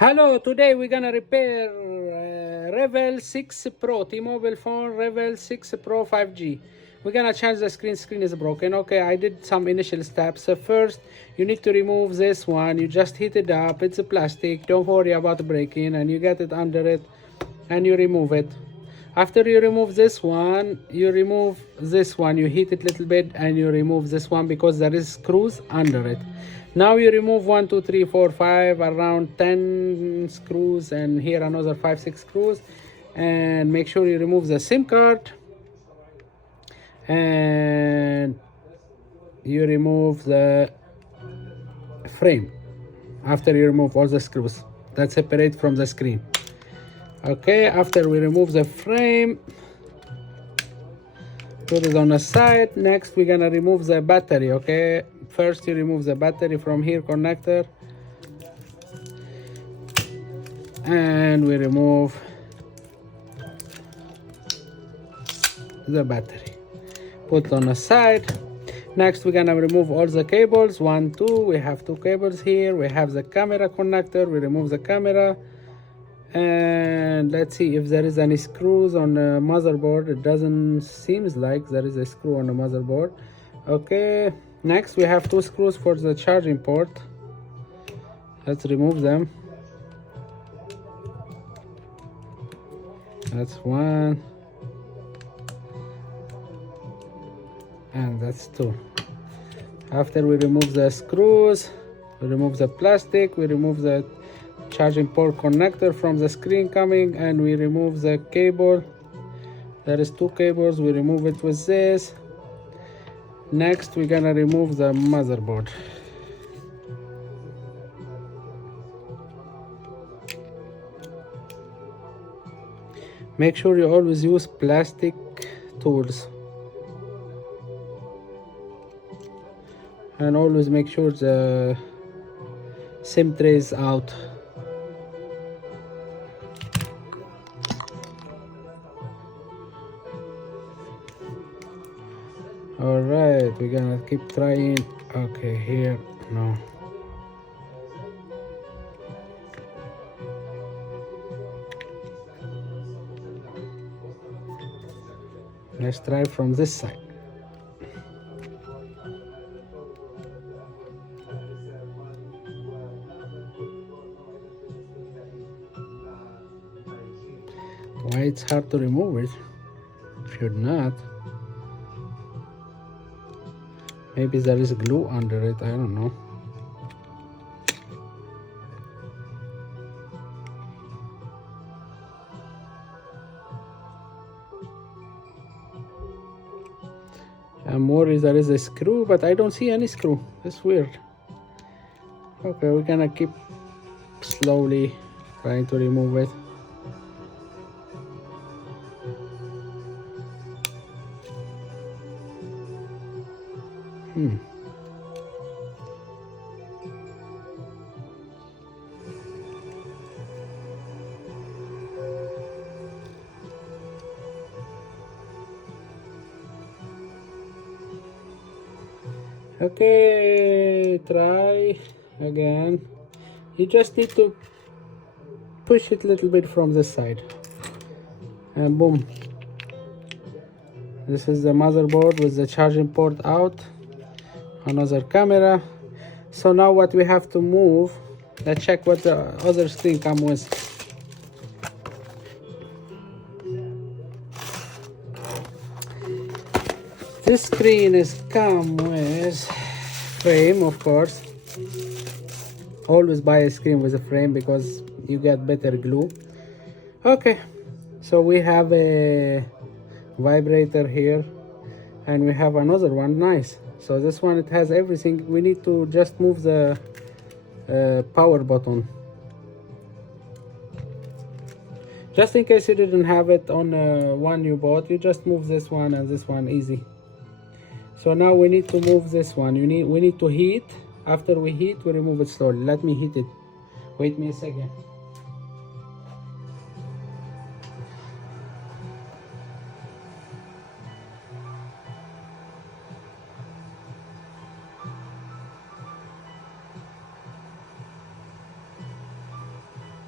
Hello, today we're gonna repair Revell 6 Pro T-Mobile phone, Revell 6 Pro 5G. We're gonna change the screen. Screen is broken. Okay, I did some initial steps. First, you need to remove this one. You just heat it up. It's a plastic. Don't worry about breaking. And you get it under it, and you remove it. After you remove this one, you remove this one. You heat it a little bit, and you remove this one because there is screws under it. Now you remove 1 2 3 4 5 around 10 screws, and here another 5 6 screws, and make sure you remove the SIM card, and you remove the frame. After you remove all the screws that separate from the screen. Okay, after we remove the frame, put it on the side. Next we're gonna remove the battery. Okay, first you remove the battery from here connector, and we remove the battery, put it on the side. Next we're gonna remove all the cables. 1 2, we have 2 cables here. We have the camera connector. We remove the camera, and let's see if there is any screws on the motherboard. It doesn't seems like there is a screw on the motherboard. Okay, next we have 2 screws for the charging port. Let's remove them. That's 1, and that's 2. After we remove the screws, we remove the plastic, we remove the charging port connector from the screen coming, and we remove the cable. There is 2 cables. We remove it with this. Next we're gonna remove the motherboard. Make sure you always use plastic tools, and always make sure the SIM tray is out. All right, we're gonna keep trying. Okay, here, no. Let's try from this side. Why it's hard to remove it? Should not. Maybe there is glue under it, I don't know. I'm worried there is a screw, but I don't see any screw. That's weird. Okay, we're gonna keep slowly trying to remove it. Okay, try again. You just need to push it a little bit from this side, and boom. This is the motherboard with the charging port out. Another camera. So now what we have to move, let's check what the other screen comes with. This screen is come with frame, of course. Always buy a screen with a frame because you get better glue. Okay, so we have a vibrator here, and we have another one. Nice. So this one, it has everything. We need to just move the power button. Just in case you didn't have it on one you bought, you just move this one and this one, easy. So now we need to move this one. We need to heat. After we heat, we remove it slowly. Let me heat it. Wait me a second.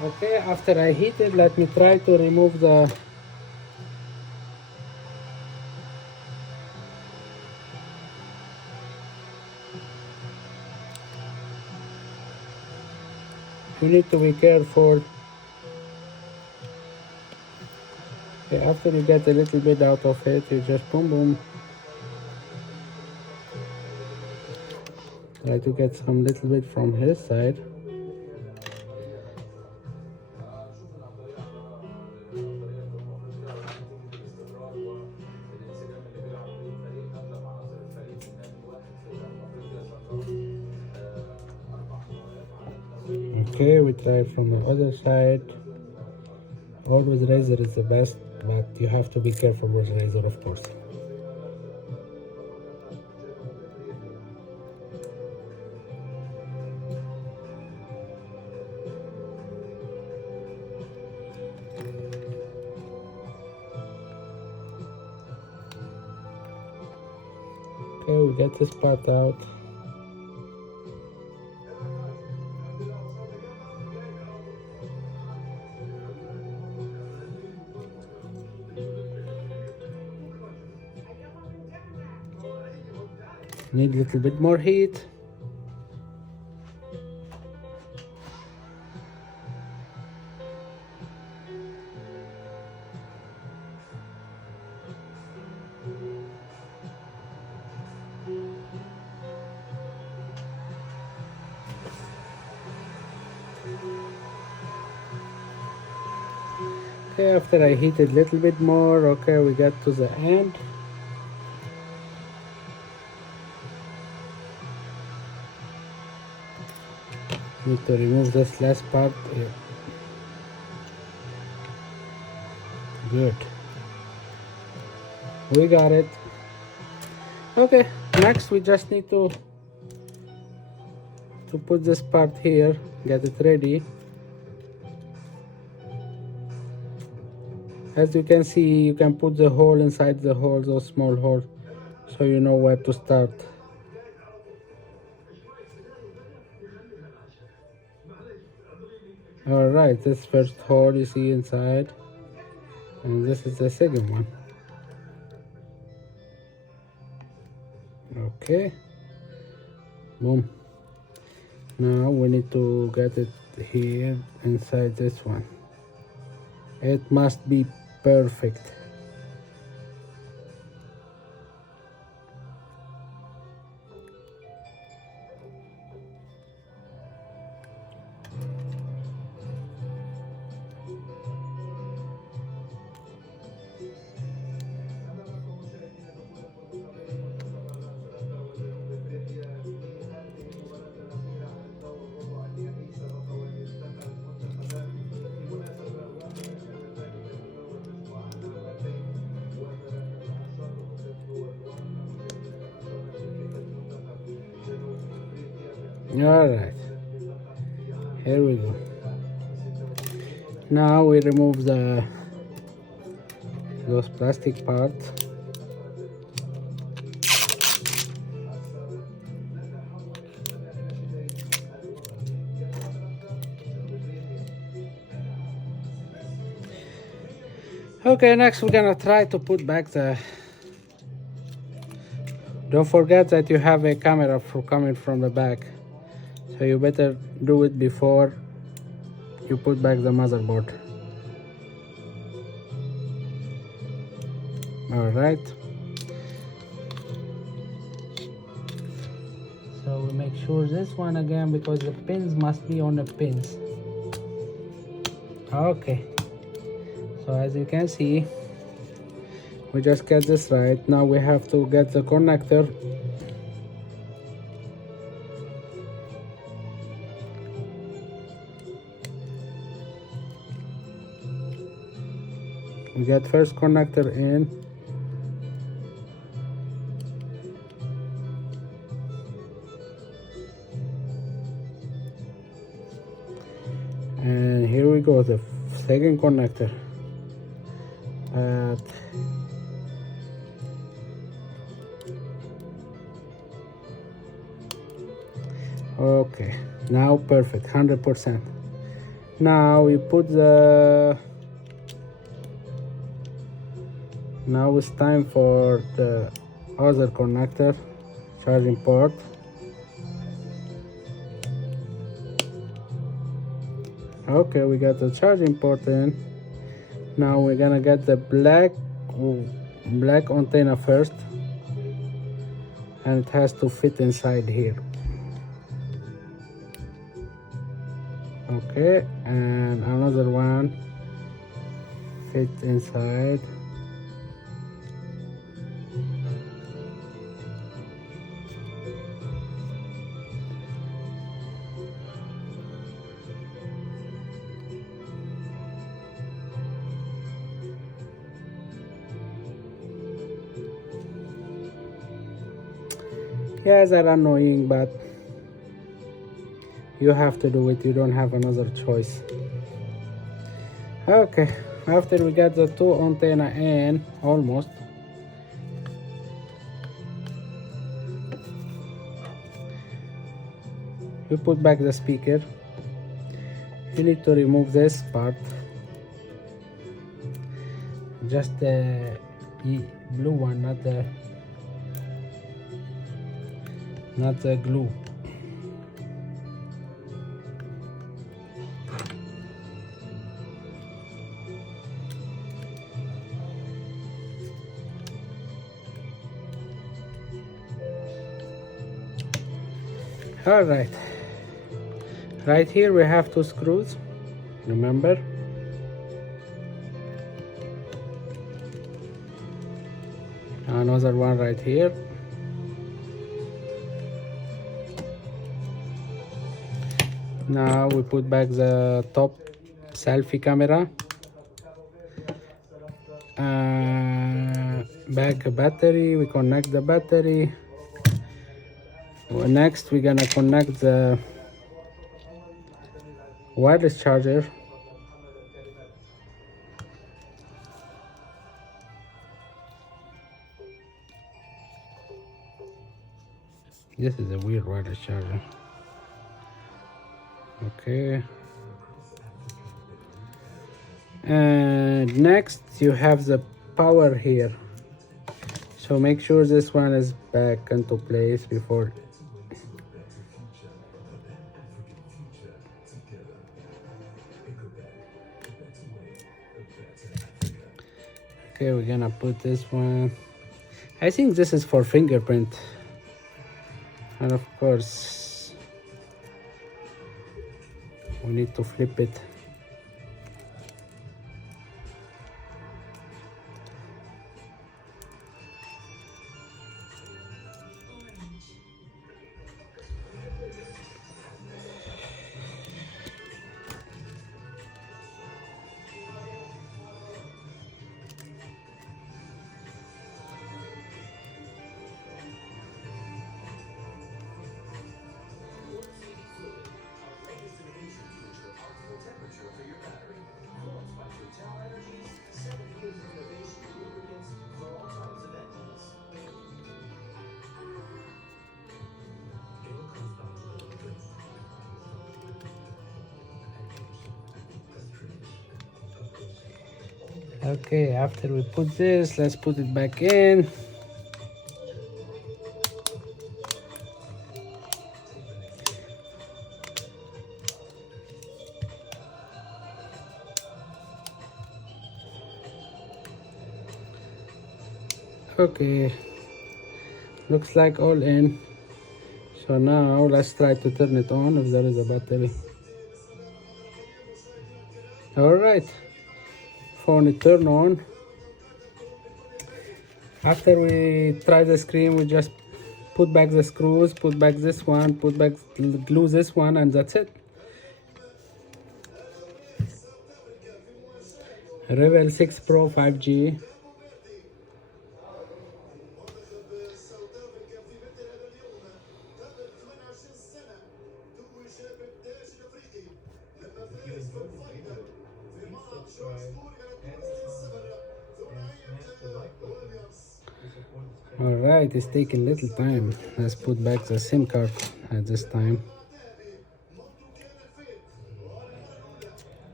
Okay, after I heat it, let me try to remove the you need to be careful. Okay, after you get a little bit out of it, you just boom boom. Try to get some little bit from his side. Okay, we try from the other side. Always razor is the best, but you have to be careful with razor, of course. Okay, we get this part out. Need a little bit more heat. Okay, after I heat it a little bit more, okay, we get to the end. Need to remove this last part. Good. We got it. Okay, next we just need to put this part here, get it ready. As you can see, you can put the hole inside the hole, those small holes, so you know where to start. Alright, this first hole you see inside, and this is the second one. Okay, boom. Now we need to get it here inside this one. It must be perfect. Alright, here we go. Now we remove those plastic parts. Okay, next we're gonna try to put back the... Don't forget that you have a camera coming from the back, so you better do it before you put back the motherboard. Alright, so we make sure this one again, because the pins must be on the pins. Okay, so as you can see, we just get this right. Now we have to get the connector. We get first connector in. And here we go, the second connector. Okay, now perfect, 100%. Now we put the, now it's time for the other connector, charging port. Okay, we got the charging port in. Now we're gonna get the black antenna first, and it has to fit inside here. Okay, and another one fit inside. Yes, they're annoying, but you have to do it. You don't have another choice. Okay, after we got the two antenna in, almost, we put back the speaker. You need to remove this part, just the blue one, not the glue. All right, right here we have two screws, remember. Another one right here. Now we put back the top selfie camera, back a battery. We connect the battery. Next we're gonna connect the wireless charger. This is a weird wireless charger. Okay, and next you have the power here, so make sure this one is back into place before. Okay, we're gonna put this one. I think this is for fingerprint, and of course we need to flip it. Okay, after we put this, let's put it back in. Okay, looks like all in. So now let's try to turn it on if there is a battery. All right, phone is turned on. After we try the screen, we just put back the screws, put back this one, put back, glue this one, and that's it. Revell 6 Pro 5G. Alright, it's taking little time. Let's put back the SIM card at this time.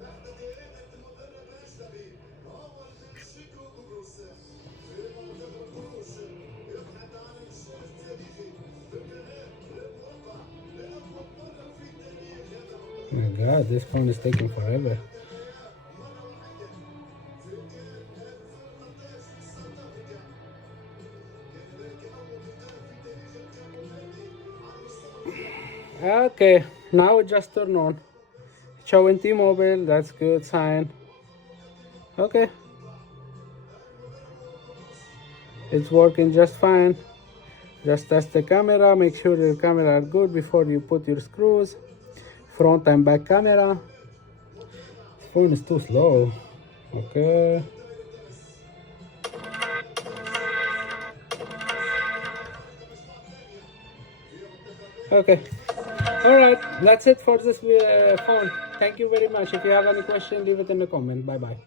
My God, this phone is taking forever. Okay, now it just turned on. Showing T-Mobile, that's good sign. Okay, it's working just fine. Just test the camera, make sure your camera are good before you put your screws. Front and back camera. This phone is too slow. Okay. Okay. Alright, that's it for this phone. Thank you very much. If you have any question, leave it in the comment. Bye bye.